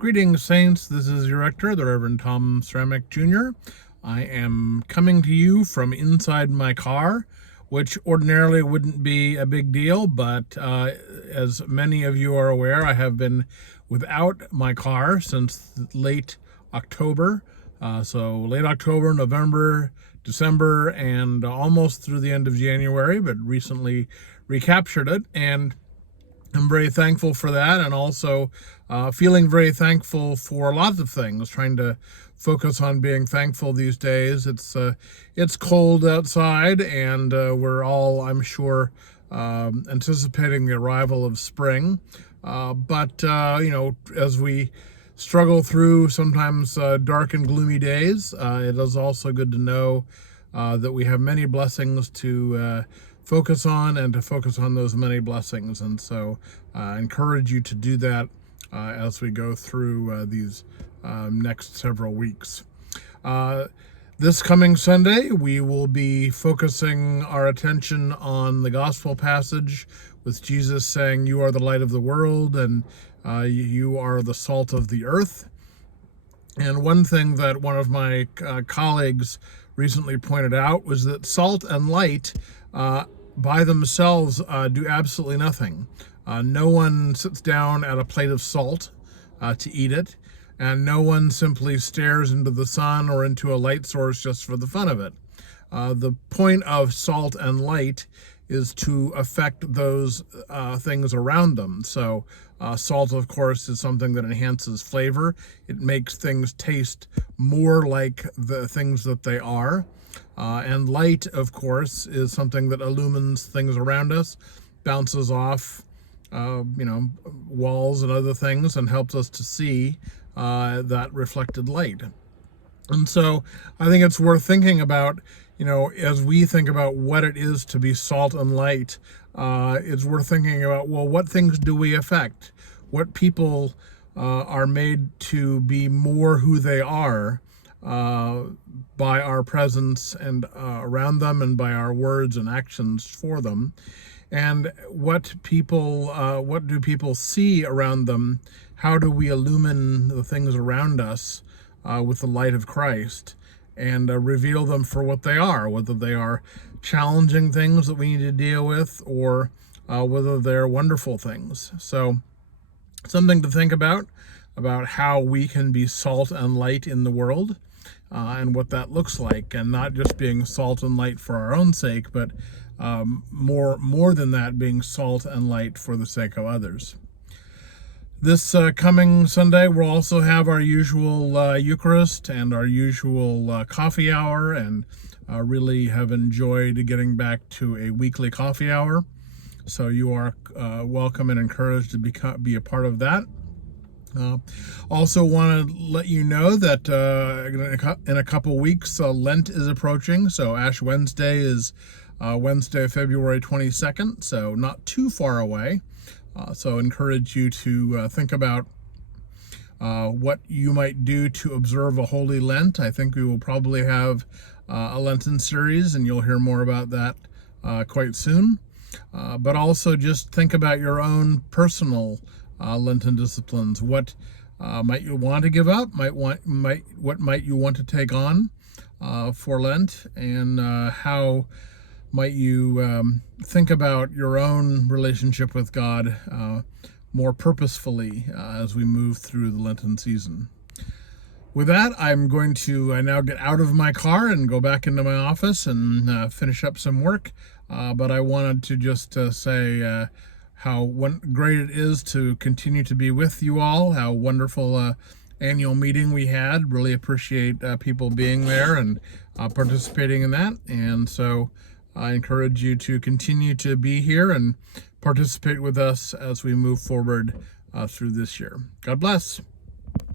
Greetings, Saints. This is your rector, the Reverend Tom Ceramic Jr. I am coming to you from inside my car, which ordinarily wouldn't be a big deal, but as many of you are aware, I have been without my car since late October. So late October, November, December, and almost through the end of January, but recently recaptured it. And I'm very thankful for that, and also feeling very thankful for lots of things, trying to focus on being thankful these days. It's cold outside, and we're all, I'm sure, anticipating the arrival of spring. But as we struggle through sometimes dark and gloomy days, it is also good to know that we have many blessings to focus on, and to focus on those many blessings. And so I encourage you to do that as we go through these next several weeks. This coming Sunday, we will be focusing our attention on the gospel passage with Jesus saying, "You are the light of the world, and you are the salt of the earth." And one thing that one of my colleagues recently pointed out was that salt and light by themselves do absolutely nothing. No one sits down at a plate of salt to eat it, and no one simply stares into the sun or into a light source just for the fun of it. The point of salt and light is to affect those things around them. So salt, of course, is something that enhances flavor. It makes things taste more like the things that they are. And light, of course, is something that illumines things around us, bounces off walls and other things, and helps us to see that reflected light. And so I think it's worth thinking about, as we think about what it is to be salt and light, it's worth thinking about, well, what things do we affect? What people are made to be more who they are by our presence and around them, and by our words and actions for them. And what do people see around them? How do we illumine the things around us with the light of Christ, and reveal them for what they are, whether they are challenging things that we need to deal with, or whether they're wonderful things. So something to think about how we can be salt and light in the world, and what that looks like, and not just being salt and light for our own sake, but more than that, being salt and light for the sake of others. This coming Sunday, we'll also have our usual Eucharist and our usual coffee hour, and really have enjoyed getting back to a weekly coffee hour. So you are welcome and encouraged to be a part of that. Also want to let you know that in a couple weeks, Lent is approaching. So Ash Wednesday is Wednesday, February 22nd, so not too far away. So encourage you to think about what you might do to observe a Holy Lent. I think we will probably have a Lenten series, and you'll hear more about that quite soon. But also just think about your own personal Lenten disciplines. What might you want to give up? What might you want to take on for Lent? And how might you think about your own relationship with God more purposefully as we move through the Lenten season? With that, I'm going to now get out of my car and go back into my office and finish up some work. But I wanted to just say how great it is to continue to be with you all, how wonderful annual meeting we had. Really appreciate people being there and participating in that. And so I encourage you to continue to be here and participate with us as we move forward through this year. God bless.